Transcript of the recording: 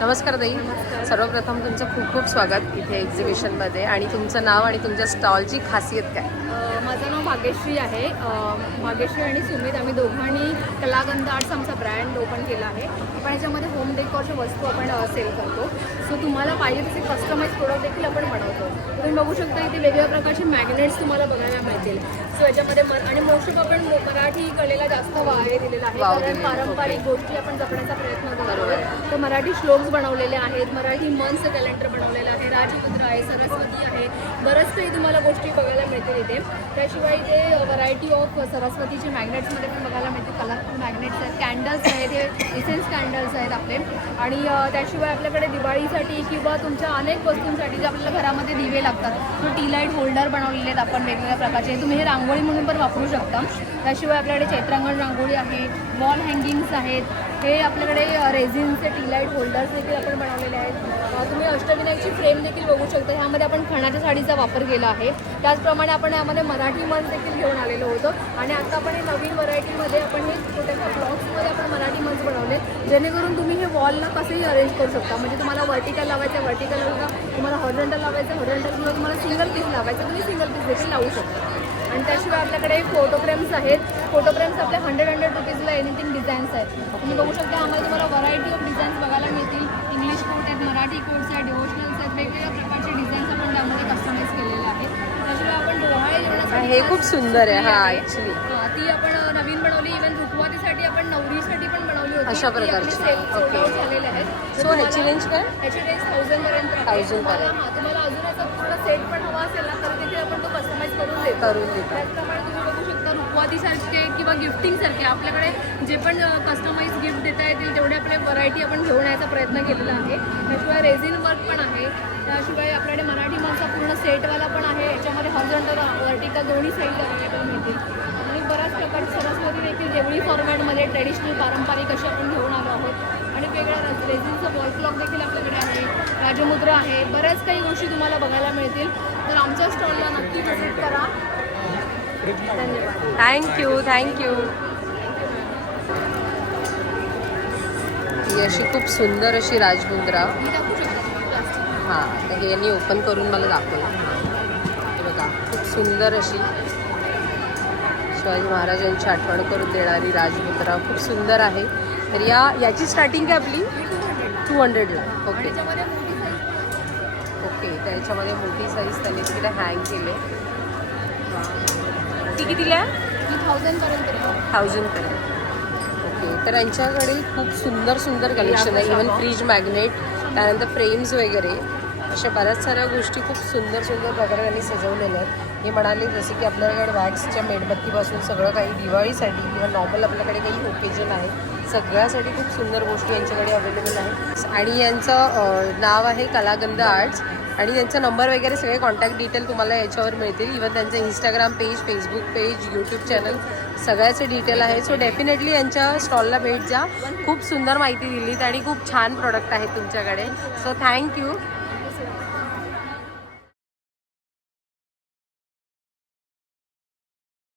नमस्कार ताई. सर्वप्रथम तुमचं खूप खूप स्वागत इथे एक्झिबिशनमध्ये आणि तुमचं नाव आणि तुमच्या स्टॉलची खासियत काय? माझं नाव भाग्यश्री आहे. भाग्यश्री आणि सुमित आम्ही दोघांनी कलागंध आर्ट्स आमचा ब्रँड ओपन केला आहे. आपण ह्याच्यामध्ये होम डेकोरच्या वस्तू आपण सेल करतो. सो तुम्हाला पाहिजे तसे कस्टमाइज प्रोडक्ट देखील आपण बनवतो. तुम्ही बघू शकता इथे वेगवेगळ्या प्रकारचे मॅग्नेट्स तुम्हाला बघायला मिळतील. सो याच्यामध्ये म- आणि मोस्ट ऑफ आपण मराठी कलेला जास्त हे दिलेला आहे. कारण पारंपरिक गोष्टी आपण जपण्याचा प्रयत्न करतो. तर मराठी श्लोक्स बनवलेले आहेत. मराठी मंथचं कॅलेंडर बनवलेलं आहे. राजपुत्र आहे सरस्वती आहे बरंच काही तुम्हाला गोष्टी बघायला मिळतील इथे. त्याशिवाय इथे व्हरायटी ऑफ सरस्वतीचे मॅग्नेट्समध्ये पण बघायला मिळते कलरफुल मॅग्नेट्स आहेत कॅन्डल्स आहेत हे इसेन्स कॅन्डल्स आहेत आपले. आणि त्याशिवाय आपल्याकडे दिवाळीसाठी किंवा तुमच्या अनेक वस्तूंसाठी जे आपल्याला घरामध्ये दिवे लागतात तो टी लाइट होल्डर बनवलेले आहेत आपण वेगवेगळ्या प्रकारचे. तुम्ही हे रांगोळी म्हणून पण वापरू शकता. त्याशिवाय आपल्याकडे चैत्रांगण रांगोळी आहे वॉल हँगिंग्स आहेत हे आपल्याकडे रेझिनचे टी लाइट होल्डर्स देखील आपण बनवलेले आहेत. तुम्ही अष्टविनायकची फ्रेम देखील बघू शकता. ह्यामध्ये आपण खणाच्या साडीचा वापर केला आहे. त्याचप्रमाणे आपण यामध्ये मराठी मन देखील घेऊन आलेलो होतो. आणि आता आपण हे नवीन व्हरायटीमध्ये आपण हे छोट्याशा ब्लॉक्समध्ये आपण मराठी मंच बनवले जेणेकरून तुम्ही हे वॉलला कसंही अरेंज करू शकता. म्हणजे तुम्हाला वर्टिकल लावायचं आहे वर्टिकल तुम्हाला हॉरिझॉन्टल लावायचं हॉरिझॉन्टल किंवा तुम्हाला सिंगल पीस लावायचं तुम्ही सिंगल पीस देखील लावू शकता. आणि त्याशिवाय आपल्याकडे फोटो फ्रेम्स आहेत. फोटो फ्रेम्स आपले हंड्रेड हंड्रेड रुपीजला एनिथिंग डिझाईन्स आहेत. तुम्ही बघू शकता आम्हाला तुम्हाला व्हरायटी ऑफ डिझाईन्स बघायला मिळतील. इंग्लिश कोट आहेत मराठी कोट्स आहेत डिवोशनल्स आहेत वेगवेगळ्या प्रकारचे डिझाईन्स आपण त्यामध्ये कस्टमाइज केलेले आहेत त्याशिवाय आपण डोहाळे जेवणासाठी हे खूप सुंदर आहे, हा. हा, ती आपण नवीन बनवली. इव्हन रुखवातीसाठी आपण नवरीसाठी पण बनवली होती. अशा प्रकारची. झालेले आहेत. सो ह्याची तुम्हाला- रेंज काय? ह्याची रेंज थाउजंड पर्यंत आहे. 1000 तुम्हाला पर्यंत. हा, तुम्हाला अजून याचा पूर्ण सेट पण हवा असेल ना तर तिथे आपण तो कस्टमाइज करून देतात. त्याचप्रमाणे तुम्ही बघू शकता रुखवातीसारखे किंवा गिफ्टिंगसारखे आपल्याकडे जे पण कस्टमाइज गिफ्ट देता येतील तेवढे आपले व्हरायटी आपण घेऊन यायचा प्रयत्न केलेला आहे. त्याशिवाय रेझिन वर्क पण आहे. त्याशिवाय आपल्याकडे मराठी माणसा पूर्ण सेटवाला पण आहे. याच्यामध्ये हॉर्झंटल वर्टिकल दोन्ही साईड अवेलेबल मिळतील. आणि बऱ्याच प्रकारचे सरस्वती देखील जेवढी फॉर्मॅटमध्ये ट्रेडिशनल पारंपरिक असे आपण घेऊन आलो आहोत. आणि वेगळ्या रेझिनचं वॉल क्लॉक देखील आपल्याकडे आहे. राजमुद्रा आहे. बऱ्याच काही गोष्टी तुम्हाला बघायला मिळतील. तर आमच्या स्टॉलला नक्की व्हिजिट करा. धन्यवाद. थँक्यू थँक्यू ही अशी खूप सुंदर अशी राजमुद्रा. हां तर हे यांनी ओपन करून मला दाखवलं. हे बघा खूप सुंदर अशी शिवाजी महाराजांची आठवण करून देणारी राजमुद्रा. खूप सुंदर आहे. तर या याची स्टार्टिंग काय आपली? टू हंड्रेडला ओके ओके त्याच्यामध्ये मोठी साईज त्यांनी तिकडे हँग केले. ती कितीला? आहे थाउजंड पर्यंत आहे. थाउजंडपर्यंत ओके तर यांच्याकडे खूप सुंदर सुंदर कलेक्शन आहे. इवन फ्रीज मॅग्नेट त्यानंतर फ्रेम्स वगैरे. अशा बऱ्याच साऱ्या गोष्टी खूप सुंदर सुंदर प्रकारे त्यांनी सजवलेल्या आहेत. हे म्हणाले जसे की आपल्याकडे वॅक्सच्या मेणबत्तीपासून सगळं काही दिवाळीसाठी किंवा नॉर्मल आपल्याकडे काही ओकेजन आहे. सगळ्यासाठी खूप सुंदर गोष्टी यांच्याकडे अवेलेबल आहेत. आणि यांचं नाव आहे कलागंध आर्ट्स. आणि त्यांचा नंबर वगैरे सगळे कॉन्टॅक्ट डिटेल तुम्हाला याच्यावर मिळतील. इवन त्यांचं Instagram page Facebook page YouTube channel सगळ्याचे डिटेल आहे सो डेफिनेटली यांच्या स्टॉलला भेट द्या. खूप सुंदर माहिती दिलीत आणि खूप छान प्रोडक्ट आहेत तुमच्याकडे. So thank you